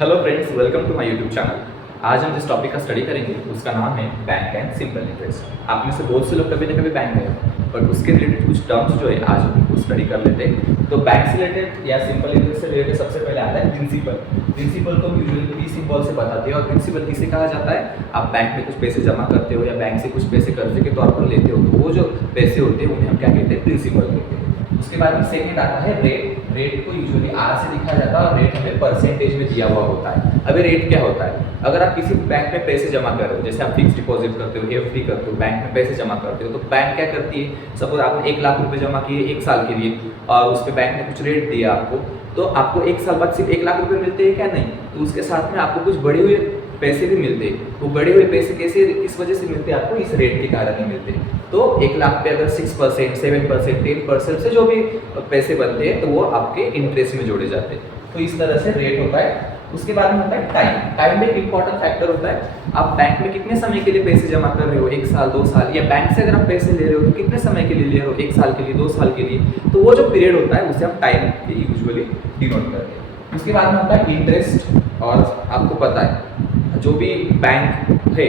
Hello friends, welcome to my YouTube channel. आज हम जिस टॉपिक का स्टडी करेंगे उसका नाम है बैंक एंड सिंपल इंटरेस्ट। आप में से बहुत से लोग कभी ना कभी बैंक गए, बट उसके रिलेटेड कुछ टर्म्स जो है आज हम उनको स्टडी कर लेते हैं। तो बैंक से रिलेटेड या सिंपल इंटरेस्ट से रिलेटेड सबसे पहले आता है प्रिंसिपल। प्रिंसिपल को यूजुअली पी सिंबल से बताते हैं। और प्रिंसिपल किसे कहा जाता है? आप बैंक में कुछ पैसे जमा करते हो या बैंक से कुछ पैसे कर्जे के तौर पर लेते हो, तो वो जो पैसे होते हैं उन्हें हम क्या कहते हैं? प्रिंसिपल कहते हैं। उसके बाद में सेकंड आता है रेट। रेट को यूजुअली आर से लिखा जाता है और रेट हमें परसेंटेज में दिया हुआ होता है। अभी रेट क्या होता है? अगर आप किसी बैंक में पैसे जमा कर रहे हो, जैसे आप फिक्स डिपॉजिट करते हो, एफडी करते हो, बैंक में पैसे जमा करते हो, तो बैंक क्या करती है? सपोज आपने 1 लाख रुपए जमा किए 1 साल के लिए और उस पर बैंक ने कुछ रेट दिया आपको, तो आपको 1 साल बाद सिर्फ 1 लाख रुपए मिलते हैं क्या? नहीं, तो उसके साथ में आपको कुछ बढ़े हुए पैसे भी मिलते हैं। वो बढ़े हुए पैसे कैसे, किस वजह से मिलते हैं आपको? इस रेट के कारण ही मिलते हैं। तो 1 लाख पे अगर 6%, 7%, 10% से जो भी पैसे बनते हैं तो वो आपके इंटरेस्ट में जोड़े जाते हैं। तो इस तरह से रेट होता है। उसके बाद में होता है टाइम। टाइम में एक इंपॉर्टेंट फैक्टर होता है। आप बैंक में कितने समय के लिए पैसे जमा कर रहे हो? 1 साल, 2 साल, या बैंक से अगर आप पैसे ले रहे हो तो कितने समय के लिए ले रहे हो? 1 साल के लिए, 2 साल के लिए। तो वो जो पीरियड होता है उसे हम टाइम यूजुअली डिनोट करते हैं। उसके बाद में होता है इंटरेस्ट। और आपको पता है जो भी बैंक है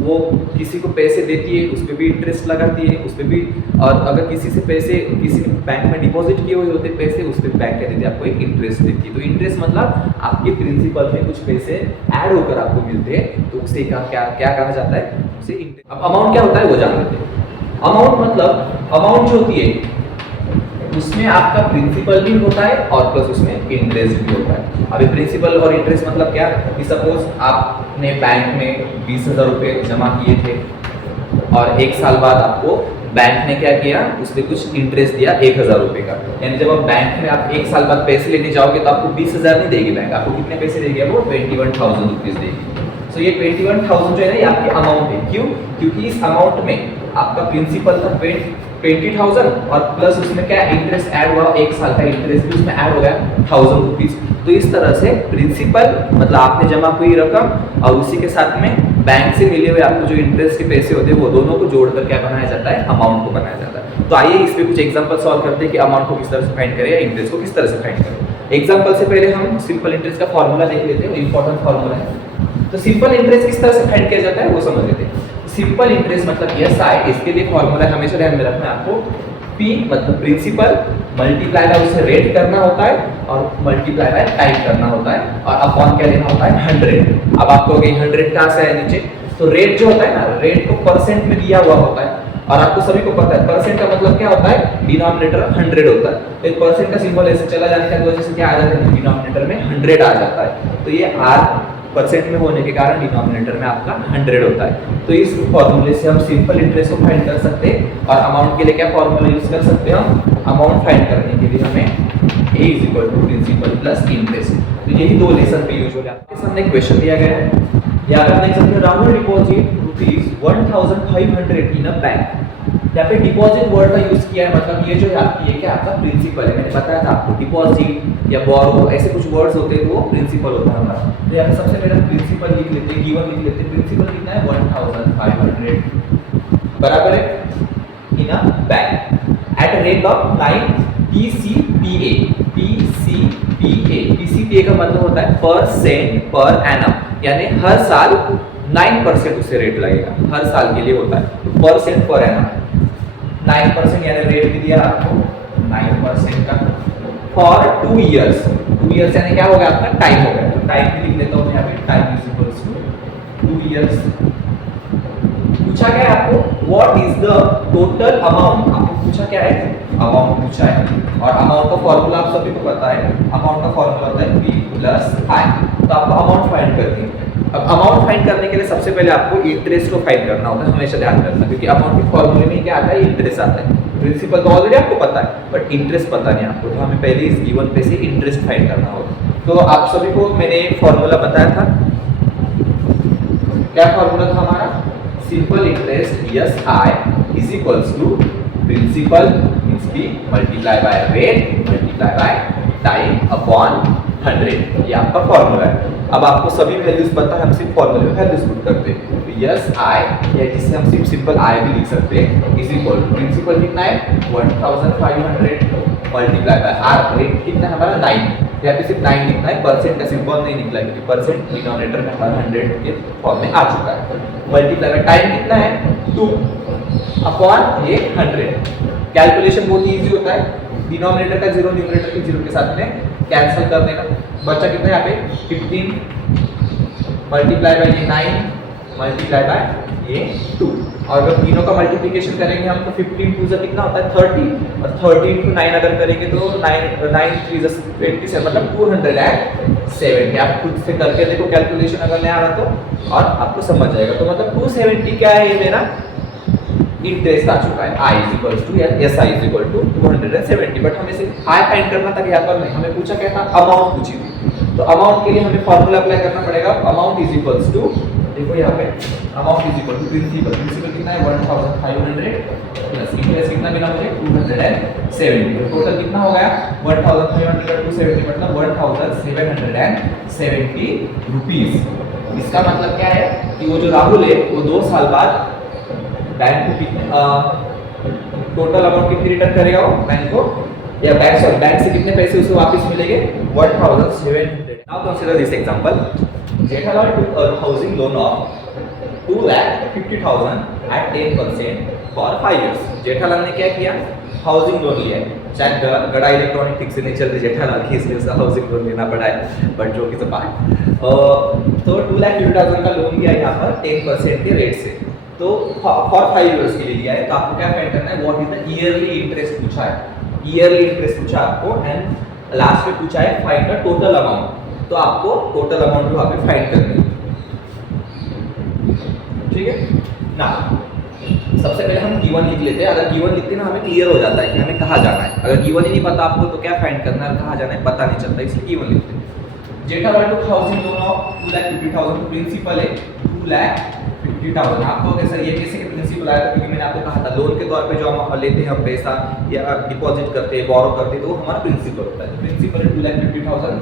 वो किसी को पैसे देती है, उस पर भी इंटरेस्ट लगाती है, उस पर भी। और अगर किसी से पैसे किसी बैंक में डिपॉजिट किए हुए होते पैसे, उस पर बैंक क्या देती है? आपको एक इंटरेस्ट देती है। तो इंटरेस्ट मतलब आपके प्रिंसिपल में कुछ पैसे ऐड होकर आपको मिलते हैं, तो उसे क्या कहा जाता है? उसे इंटरेस्ट। अब अमाउंट क्या होता है वो जान लेते हैं। अमाउंट मतलब अमाउंट जो होती है उसमें आपका प्रिंसिपल भी होता है और प्लस उसमें इंटरेस्ट भी होता है। अभी प्रिंसिपल और इंटरेस्ट मतलब क्या कि सपोज आपने बैंक में 20,000 रुपये जमा किए थे और 1 साल बाद आपको बैंक ने क्या किया? उसने कुछ इंटरेस्ट दिया 1,000 रुपये का। यानी जब आप बैंक में आप 1 साल बाद पैसे लेने जाओगे तो आपको 20,000 नहीं देगी बैंक, आपको कितने पैसे देगी? वो 21,000 रुपीज़ देगी। तो ये 21,000 जो है ना, ये आपकी अमाउंट है। क्यों? क्योंकि इस अमाउंट में आपका प्रिंसिपल था 20,000 और प्लस उसमें क्या इंटरेस्ट ऐड हुआ, 1 साल का इंटरेस्ट भी उसमें ऐड हो गया 1,000 रुपीज़। तो इस तरह से प्रिंसिपल मतलब आपने जमा हुई रकम और उसी के साथ में बैंक से मिले हुए आपको जो इंटरेस्ट के पैसे होते हैं वो दोनों को जोड़कर क्या बनाया जाता है? अमाउंट को बनाया जाता है। तो आइए इस पे कुछ एग्जांपल सॉल्व करते हैं कि अमाउंट को किस तरह से फाइंड करें या इंटरेस्ट को किस तरह से फाइंड करें। एग्जांपल से पहले हम सिंपल इंटरेस्ट का फॉर्मूला देख लेते हैं, इंपॉर्टेंट फॉर्मूला है। तो सिंपल इंटरेस्ट किस तरह से फाइंड किया जाता है वो समझ लेते हैं। सिंपल इंटरेस्ट मतलब SI, इसके लिए फॉर्मूला हमेशा ध्यान में रखना है आपको। P मतलब प्रिंसिपल मल्टीप्लाई बाय उसे रेट करना होता है और मल्टीप्लाई बाय टाइम करना होता है और अपॉन क्या लेना होता है? 100। अब आपको 100 कहाँ से है नीचे? तो रेट जो होता है ना, रेट को परसेंट में दिया हुआ होता है और आपको सभी को पता है परसेंट का मतलब क्या होता है? डिनोमिनेटर 100 होता है। तो परसेंट का सिंबल ऐसे चला जाने की वजह से क्या आ जाता है? डिनोमिनेटर में 100 आ जाता है। तो ये R परसेंट में होने के कारण डिनोमिनेटर में आपका 100 होता है। तो इस फॉर्मूले से हम सिंपल इंटरेस्ट को फाइंड कर सकते हैं। और अमाउंट के लिए क्या फॉर्मूला यूज कर सकते हैं हम? अमाउंट फाइंड करने के लिए हमें A is equal to principal plus interest. तो यही दो लेसन पे यूजुअली आपके सामने क्वेश्चन दिया गया है। यहाँ पर देख सकते हैं Rahul deposit ₹1,500 in a bank. यहाँ पे डिपॉजिट वर्ड का यूज किया है, मतलब ये जो है आपकी ये क्या आपका प्रिंसिपल है। मैंने बताया था आपको डिपॉजिट या बोरो ऐसे कुछ वर्ड्स होते हैं तो वो प्रिंसिपल होता है हमारा। तो यहाँ पे सबसे पहले प्रिंसिपल लिख लेते हैं, गिवन लिख लेते हैं। प्रिंसिपल कितना है? 1,500 बराबर है in a bank at rate of 9 PCPA। PCPA का मतलब होता है परसेंट पर एनम, यानी हर साल 9% उससे रेट लगेगा, हर साल के लिए होता है। परसेंट पर एनम 9% यानी रेट भी दिया आपको 9% का फॉर 2 इयर्स। 2 इयर्स यानी क्या होगा? आपका टाइम हो गया। तो टाइम भी लिख देता हूँ यहाँ पे, time is equals to 2 years. पूछा क्या है आपको? What is the total amount? आपको पूछा क्या है? अमाउंट पूछा है। और अमाउंट का फॉर्मूला आप सभी को पता है। अमाउंट का फॉर्मूला होता है P प्लस I। तो आपको अमाउंट फाइंड करनी है। अब अमाउंट फाइंड करने के लिए सबसे पहले आपको इंटरेस्ट को फाइंड करना होता है, हमेशा ध्यान रखना, क्योंकि अमाउंट के फॉर्मूले में क्या आता है? इंटरेस्ट आता है। प्रिंसिपल तो ऑलरेडी आपको पता है बट इंटरेस्ट पता नहीं आपको, तो हमें पहले इस गिवन पे से इंटरेस्ट फाइंड करना होगा। तो आप सभी को मैंने एक फॉर्मूला बताया था। क्या फॉर्मूला था हमारा? Simple interest SI is equals to principal means P multiply by rate multiply by time upon 100। ये आपका फॉर्मूला है। अब आपको सभी वैल्यूज पता है, हम सिर्फ फॉर्मूले में वैल्यूज पुट करते हैं। तो यस आई, या जिससे हम सिर्फ सिंपल आई भी लिख सकते हैं, इज इक्वल टू प्रिंसिपल कितना है 1500 मल्टीप्लाई बाय आर, रेट कितना है हमारा 9, यहाँ पे सिर्फ 9 लिखना है, परसेंट का सिंबल नहीं निकला क्योंकि परसेंट डिनोमिनेटर में हमारा 100 के फॉर्म में आ चुका है। मल्टीप्लाई बाय टाइम कितना है 2 अपॉन ये 100। कैलकुलेशन बहुत इजी होता है, डिनोमिनेटर का 0 न्यूमरेटर के 0 के साथ में कैंसिल कर देना, बच्चा कितना है यहाँ पे 15 मल्टीप्लाई बाय ये 9 मल्टीप्लाई बाय ये 2, और अगर तीनों का मल्टीप्लिकेशन करेंगे हम तो 15 2 से कितना होता है 30, और 30 into 9 अगर करेंगे तो 9 3 27, मतलब 270। आप खुद से करके देखो कैलकुलेशन अगर नहीं आ रहा तो, और आपको समझ जाएगा। तो मतलब 270 क्या है, ये मेरा इंटरेस्ट आ चुका है, i is equal to S I is equal to 270। But हमें सिर्फ i फाइंड करना था, यहाँ पर नहीं, हमें पूछा क्या था, अमाउंट पूछी थी। तो अमाउंट के लिए हमें फॉर्मूला अप्लाई करना पड़ेगा, अमाउंट इज इक्वल्स टू, देखो यहाँ पे amount is equal to principal, principal कितना है 1500 प्लस इंटरेस्ट कितना मिला मुझे 270, टोटल कितना हो गया 1500 का 270 मतलब 1770 रुपीस। इसका मतलब क्या है कि वो जो राहुल है वो 2 साल बाद बैंक को कितने टोटल अमाउंट कितनी रिटर्न करेगा वो बैंक को, या बैंक से कितने पैसे उसे वापस मिलेंगे 1700। Now consider this example, Jethalal took a housing loan of 2,50,000 at 10% for 5 years। Jethalal ने क्या किया, हाउसिंग लोन लिया है, शायद गड़ा इलेक्ट्रॉनिक ठीक से नहीं चल रही जेठालाल की, इसलिए उसे हाउसिंग लोन लेना पड़ा है, बट जो कि तो 2,50,000 का लोन लिया यहाँ पर 10% के रेट से, तो फॉर 5 इयर्स के लिए लिया है। तो आपको क्या फाइंड करना है, what is the yearly interest पूछा है, ईयरली इंटरेस्ट पूछा आपको, एंड लास्ट में पूछा है फाइंड द टोटल अमाउंट। तो आपको टोटल अमाउंट वहां पे फाइंड करनी है, ठीक है ना। सबसे पहले हम गिवन लिख लेते हैं, अगर गिवन लिखते हैं ना हमें क्लियर हो जाता है कि हमें कहाँ जाना है। अगर गिवन ही नहीं पता आपको तो क्या फाइंड करना है, कहाँ जाना है पता नहीं चलता, इसलिए गिवन लिखते हैं। जेठालाल टुक हाउसिंग लोन ऑफ 2,50,000, प्रिंसिपल है 2,50,000। आपको कैसे ये कैसे के प्रिंसिपल आया था, क्योंकि मैंने आपको कहा था लोन के तौर पे जो हम लेते हैं हम पैसा या डिपॉजिट करते हैं बोरो करते हैं तो वो हमारा प्रिंसिपल होता है। प्रिंसिपल है 2,50,000,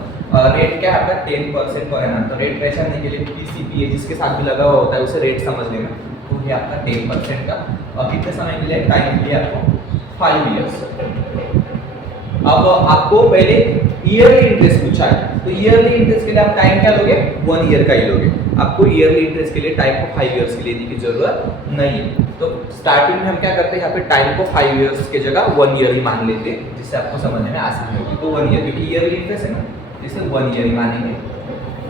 रेट क्या है आपका 10% पर एनम। तो रेट पहचानने के लिए पीसीपीए जिसके साथ भी लगा हुआ होता है उसे रेट समझ लेना, तो ये आपका 10% का, और कितने समय के लिए, टाइम के लिए आपको 5 इयर्स। अब आपको पहले ईयरली इंटरेस्ट पूछा है, तो ईयरली इंटरेस्ट के लिए आप टाइम क्या लोगे 1 ईयर का ही लोगे, आपको ईयरली इंटरेस्ट के लिए टाइम को 5 इयर्स के लिए लेने की जरूरत नहीं है। तो स्टार्टिंग में हम क्या करते हैं, यहाँ पे टाइम को 5 इयर्स की जगह 1 ईयर ही मान लेते हैं, जिससे आपको समझने में आसानी होगी। तो 1 ईयर, क्योंकि ईयरली इंटरेस्ट है ना, जिसे 1 ईयर ही मानेंगे।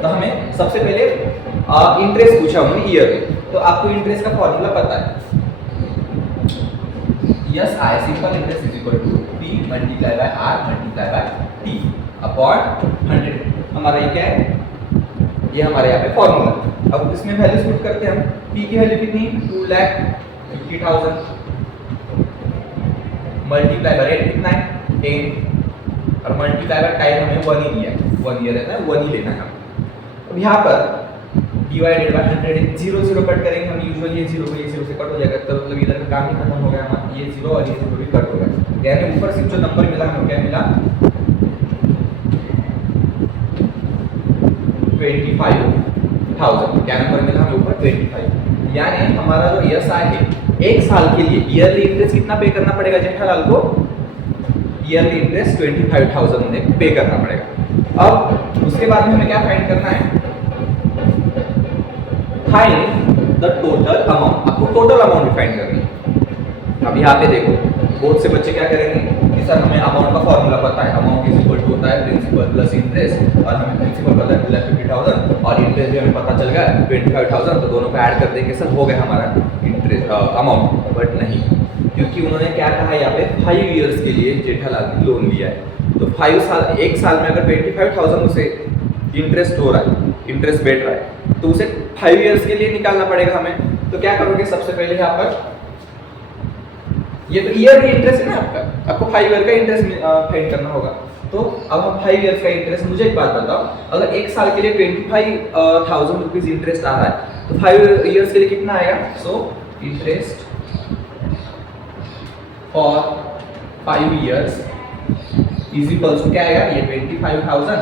तो हमें सबसे पहले इंटरेस्ट पूछा उन्होंने ईयर में, तो आपको इंटरेस्ट का फॉर्मूला पता है, yes I, simple interest is equal to P multiply by R multiply by T upon 100। हमारा ये क्या है, ये हमारे यहाँ पे फॉर्मूला। अब इसमें वैल्यूज पुट करते हैं हम, पी की वैल्यू कितनी 2,50,000 मल्टीप्लाई बाय रेट कितना है 10, और मल्टीप्लाई बाय टाइम हमें 1 ही लिया है, 1 ईयर है ना, 1 ही लेना है। अब यहाँ पर डिवाइडेड बाय 100, 0 0 कट करेंगे हम, यूजुअली ये 0 को ये 0 से कट हो जाएगा, तो मतलब इधर का काम ही खत्म हो गया हमारा, ये 0 और ये 0 भी कट हो गया, यानी ऊपर सिर्फ जो नंबर मिला हमें क्या मिला 25,000, क्या नंबर मिला हमें ऊपर 25, यानी हमारा जो ईएसआई है 1 साल के लिए ईयरली इंटरेस्ट कितना पे करना पड़ेगा जेठालाल को, ईयरली इंटरेस्ट 25,000 उन्हें पे करना पड़ेगा। अब उसके बाद में हमें क्या फाइंड करना है, फाइंड द टोटल अमाउंट, आपको टोटल अमाउंट फाइंड करनी है। अब यहाँ पे देखो बहुत से बच्चे क्या करेंगे कि सर हमें अमाउंट का फॉर्मूला पता है, अमाउंट इज इक्वल टू होता है प्रिंसिपल प्लस इंटरेस्ट, और हमें प्रिंसिपल पता है 2,50,000 और इंटरेस्ट भी हमें पता चल गया 25,000, तो दोनों को ऐड कर देंगे सर हो गया हमारा इंटरेस्ट अमाउंट। बट नहीं, क्योंकि उन्होंने क्या कहा यहाँ पे 5 इयर्स के लिए जेठालाल ने लोन लिया है, तो 5 साल, 1 साल में अगर 25,000 उसे इंटरेस्ट हो रहा है, इंटरेस्ट बैठ रहा है, तो उसे 5 इयर्स के लिए निकालना पड़ेगा हमें। तो क्या करोगे, सबसे पहले यहाँ पर ये तो ईयरली इंटरेस्ट है ना आपका, आपको 5 ईयर का इंटरेस्ट फाइंड करना होगा। तो अब हम 5 इयर्स का इंटरेस्ट, मुझे एक बात बताओ, अगर 1 साल के लिए 25,000 रुपीज इंटरेस्ट आ रहा है तो 5 इयर्स के लिए कितना आएगा, so interest for 5 years is equals to क्या आएगा, ये 25,000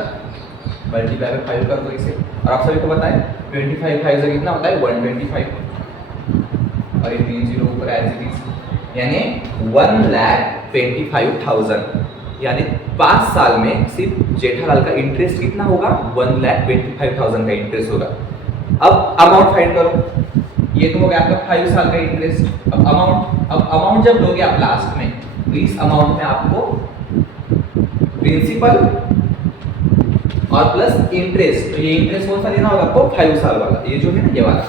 मल्टीप्लाई बाय 5 कर दो इसे, और आप सभी को पता है 25 5 से कितना होता है 125, और ये 30 ऊपर एज इट इज, यानी 1,25,000, यानी 5 साल में सिर्फ जेठालाल का इंटरेस्ट कितना होगा, 1,25,000 का इंटरेस्ट होगा। अब अमाउंट फाइंड करो, ये तो हो गया आपका 5 साल का इंटरेस्ट। अब अमाउंट जब लोगे आप लास्ट में, तो इस अमाउंट में आपको प्रिंसिपल और प्लस इंटरेस्ट, तो ये इंटरेस्ट कौन सा लेना होगा आपको, 5 साल वाला, ये जो है ना ये वाला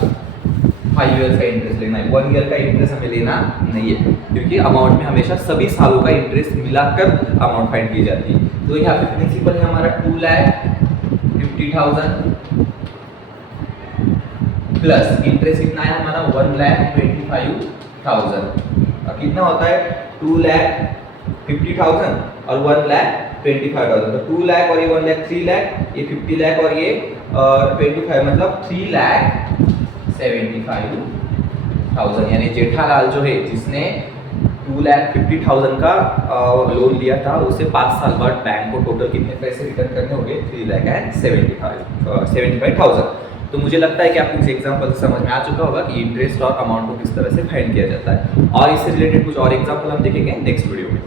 5 इयर्स का इंटरेस्ट लेना है, 1 ईयर का इंटरेस्ट हमें लेना नहीं है, क्योंकि अमाउंट में हमेशा सभी सालों का इंटरेस्ट मिलाकर अमाउंट फाइंड की जाती है। तो यहाँ पे प्रिंसिपल है हमारा 2,50,000 प्लस इंटरेस्ट कितना है हमारा 1,25,000। अब कितना होता है 2,50,000 और 1,25,000, तो 2 लाख और ये 1 लाख 3 लाख, ये 50 लाख और ये 25 मतलब 3,75,000, यानी जेठालाल जो है जिसने 2,50,000 का लोन लिया था, उसे 5 साल बाद बैंक को टोटल कितने पैसे रिटर्न करने होंगे, 3,75,000। तो मुझे लगता है कि आपको इस एग्जांपल से समझ में आ चुका होगा कि इंटरेस्ट और अमाउंट को किस तरह से फाइंड किया जाता है, और इससे रिलेटेड कुछ और एग्जांपल हम देखेंगे नेक्स्ट वीडियो में।